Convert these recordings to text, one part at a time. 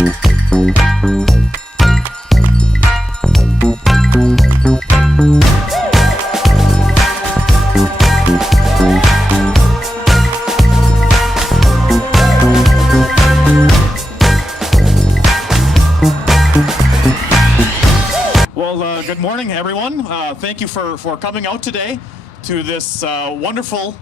Good morning, everyone. Thank you for coming out today to this wonderful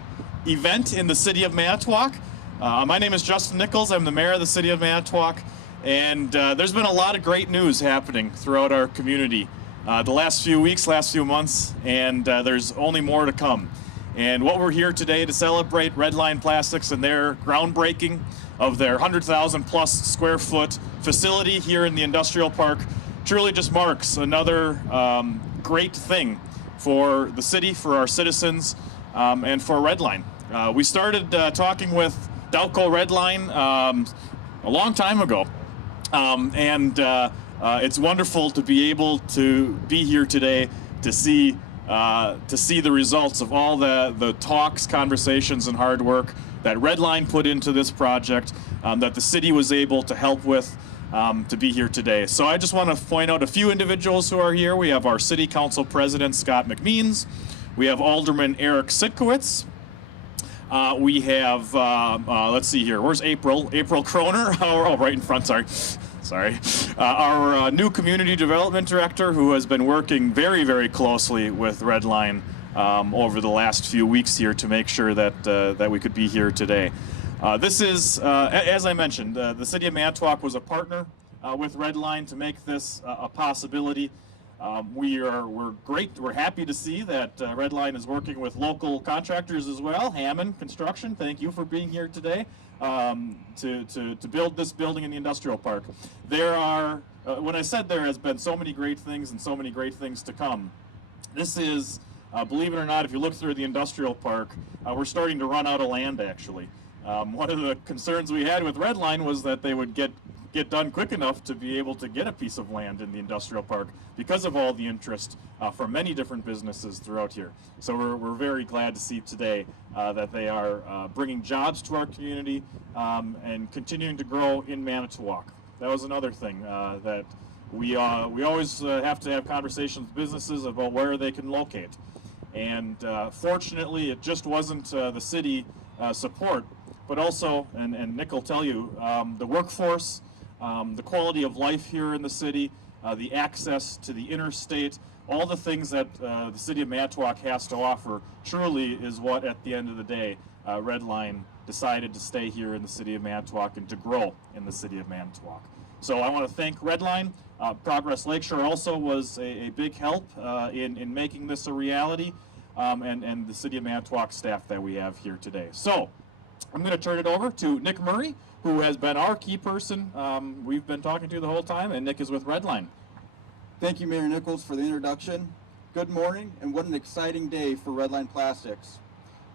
event in the City of Manitowoc. My name is Justin Nichols. I'm the mayor of the City of Manitowoc, and there's been a lot of great news happening throughout our community the last few weeks, last few months, and there's only more to come. And what we're here today to celebrate Redline Plastics and their groundbreaking of their 100,000 plus square foot facility here in the industrial park truly just marks another great thing for the city, for our citizens, and for Redline. We started talking with Dalco Redline a long time ago, and it's wonderful to be able to be here today to see the results of all the talks, conversations, and hard work that Redline put into this project, that the city was able to help with. To be here today. So I just want to point out a few individuals who are here. We have our City Council President, Scott McMeans. We have Alderman Eric Sitkowitz. We have, let's see here, where's April? April Kroner, oh, right in front, sorry. Our new Community Development Director, who has been working very, very closely with Redline over the last few weeks here to make sure that we could be here today. This is, as I mentioned, the City of Manitowoc was a partner with Redline to make this a possibility. We're happy to see that Redline is working with local contractors as well. Hammond Construction, thank you for being here today to build this building in the industrial park. There are, when I said there has been so many great things and so many great things to come, this is, believe it or not, if you look through the industrial park, we're starting to run out of land actually. One of the concerns we had with Redline was that they would get done quick enough to be able to get a piece of land in the industrial park because of all the interest from many different businesses throughout here. So we're very glad to see today that they are bringing jobs to our community and continuing to grow in Manitowoc. That was another thing that we always have to have conversations with businesses about where they can locate. And fortunately, it just wasn't the city support, but also, and Nick will tell you, the workforce, the quality of life here in the city, the access to the interstate, all the things that the City of Manitowoc has to offer truly is what, at the end of the day, Redline decided to stay here in the City of Manitowoc and to grow in the City of Manitowoc. So I want to thank Redline. Progress Lakeshore also was a big help in making this a reality, and the City of Manitowoc staff that we have here today. So I'm going to turn it over to Nick Murray, who has been our key person we've been talking to the whole time, and Nick is with Redline. Thank you, Mayor Nichols, for the introduction. Good morning, and what an exciting day for Redline Plastics.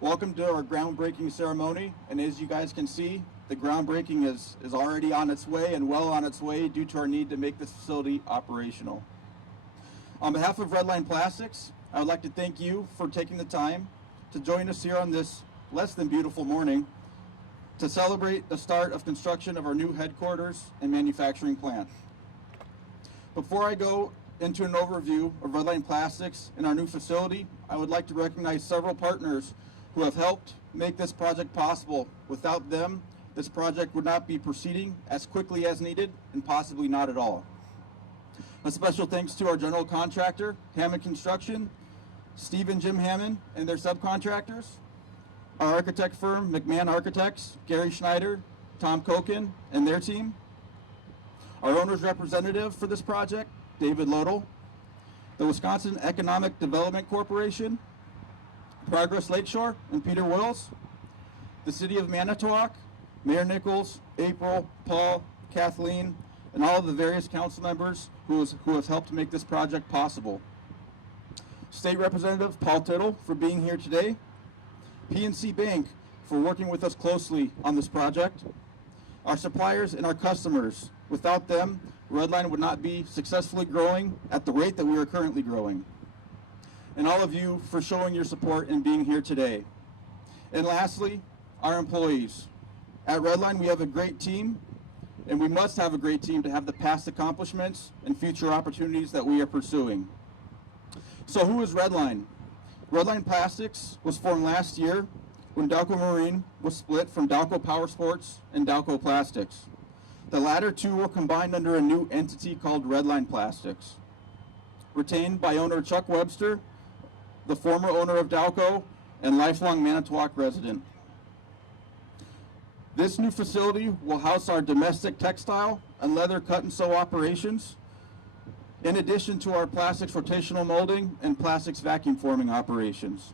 Welcome to our groundbreaking ceremony, and as you guys can see, the groundbreaking is already on its way and well on its way due to our need to make this facility operational. On behalf of Redline Plastics, I would like to thank you for taking the time to join us here on this less than beautiful morning to celebrate the start of construction of our new headquarters and manufacturing plant. Before I go into an overview of Redline Plastics and our new facility, I would like to recognize several partners who have helped make this project possible. Without them, this project would not be proceeding as quickly as needed and possibly not at all. A special thanks to our general contractor, Hammond Construction, Steve and Jim Hammond and their subcontractors, our architect firm, McMahon Architects, Gary Schneider, Tom Koken, and their team, our owner's representative for this project, David Lodel, the Wisconsin Economic Development Corporation, Progress Lakeshore, and Peter Wills, the City of Manitowoc, Mayor Nichols, April, Paul, Kathleen, and all of the various council members who have helped make this project possible. State Representative Paul Tittle for being here today, PNC Bank for working with us closely on this project, our suppliers and our customers. Without them, Redline would not be successfully growing at the rate that we are currently growing. And all of you for showing your support and being here today. And lastly, our employees. At Redline, we have a great team and we must have a great team to have the past accomplishments and future opportunities that we are pursuing. So who is Redline? Redline Plastics was formed last year when Dalco Marine was split from Dalco Power Sports and Dalco Plastics. The latter two were combined under a new entity called Redline Plastics. Retained by owner Chuck Webster, the former owner of Dalco and lifelong Manitowoc resident. This new facility will house our domestic textile and leather cut and sew operations, in addition to our plastics rotational molding and plastics vacuum forming operations.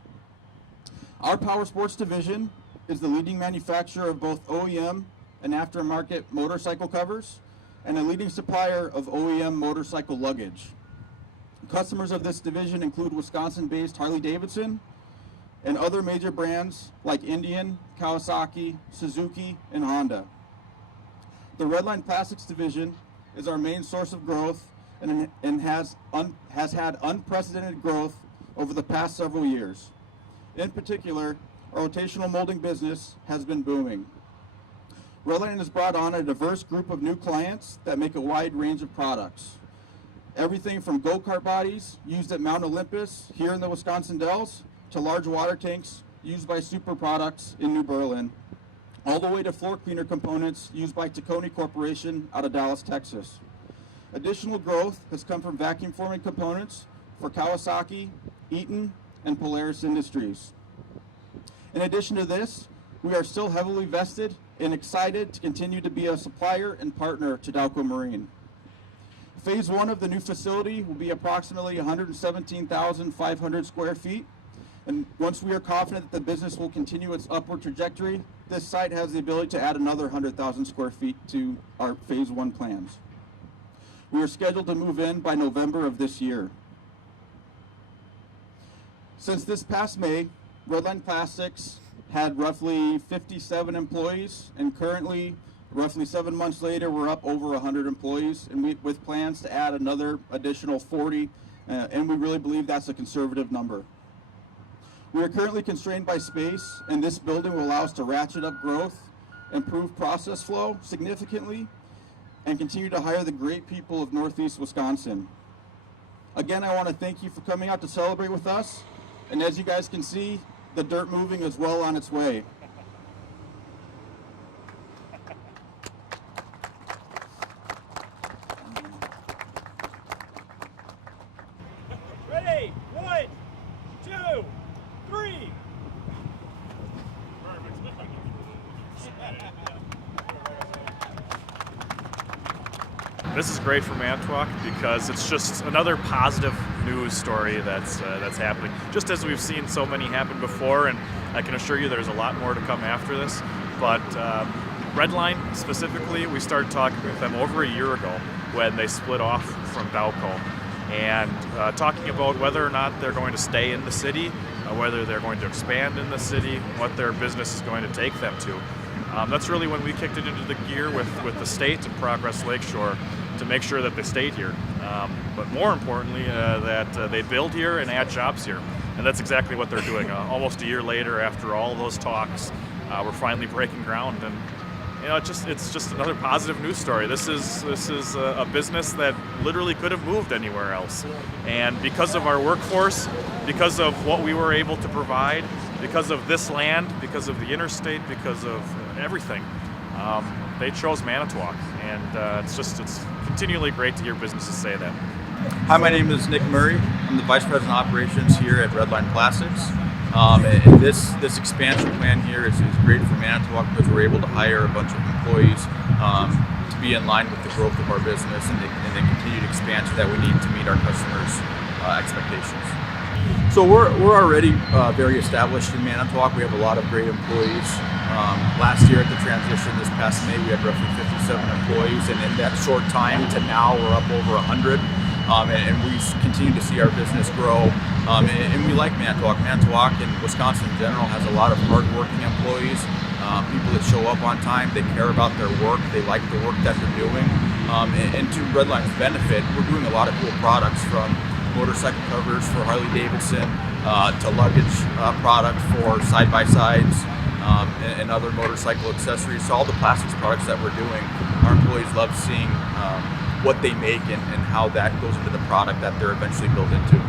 Our Power Sports division is the leading manufacturer of both OEM and aftermarket motorcycle covers and a leading supplier of OEM motorcycle luggage. Customers of this division include Wisconsin-based Harley-Davidson and other major brands like Indian, Kawasaki, Suzuki, and Honda. The Redline Plastics division is our main source of growth and has had unprecedented growth over the past several years. In particular, our rotational molding business has been booming. Redline has brought on a diverse group of new clients that make a wide range of products. Everything from go-kart bodies used at Mount Olympus here in the Wisconsin Dells to large water tanks used by Super Products in New Berlin, all the way to floor cleaner components used by Taconi Corporation out of Dallas, Texas. Additional growth has come from vacuum forming components for Kawasaki, Eaton, and Polaris Industries. In addition to this, we are still heavily vested and excited to continue to be a supplier and partner to Dalco Marine. Phase one of the new facility will be approximately 117,500 square feet. And once we are confident that the business will continue its upward trajectory, this site has the ability to add another 100,000 square feet to our phase one plans. We are scheduled to move in by November of this year. Since this past May, Redline Plastics had roughly 57 employees, and currently, roughly 7 months later, we're up over 100 employees, and with plans to add another additional 40, and we really believe that's a conservative number. We are currently constrained by space, and this building will allow us to ratchet up growth, improve process flow significantly, and continue to hire the great people of Northeast Wisconsin. Again, I want to thank you for coming out to celebrate with us, and as you guys can see, the dirt moving is well on its way. Ready? 1, 2, 3. This is great for Manitowoc because it's just another positive news story that's happening. Just as we've seen so many happen before, and I can assure you there's a lot more to come after this. But Redline specifically, we started talking with them over a year ago when they split off from Dalco, and talking about whether or not they're going to stay in the city, whether they're going to expand in the city, what their business is going to take them to. That's really when we kicked it into the gear with the state and Progress Lakeshore to make sure that they stayed here. But more importantly, that they build here and add jobs here. And that's exactly what they're doing. Almost a year later, after all those talks, we're finally breaking ground. And you know, it's just another positive news story. This is a business that literally could have moved anywhere else. And because of our workforce, because of what we were able to provide, because of this land, because of the interstate, because of everything, they chose Manitowoc. And it's continually great to hear businesses say that. Hi, my name is Nick Murray. I'm the Vice President of Operations here at Redline Plastics. And this expansion plan here is great for Manitowoc because we're able to hire a bunch of employees to be in line with the growth of our business and the continued expansion that we need to meet our customers' expectations. So we're already very established in Manitowoc. We have a lot of great employees. Last year at the transition this past May, we had roughly 57 employees, and in that short time to now, we're up over 100. And we continue to see our business grow. And we like Manitowoc. Manitowoc and Wisconsin in general has a lot of hard-working employees, people that show up on time, they care about their work, they like the work that they're doing. And to Redline's benefit, we're doing a lot of cool products, from motorcycle covers for Harley-Davidson, to luggage product for side-by-sides and other motorcycle accessories. So all the plastics products that we're doing, our employees love seeing what they make and how that goes into the product that they're eventually built into.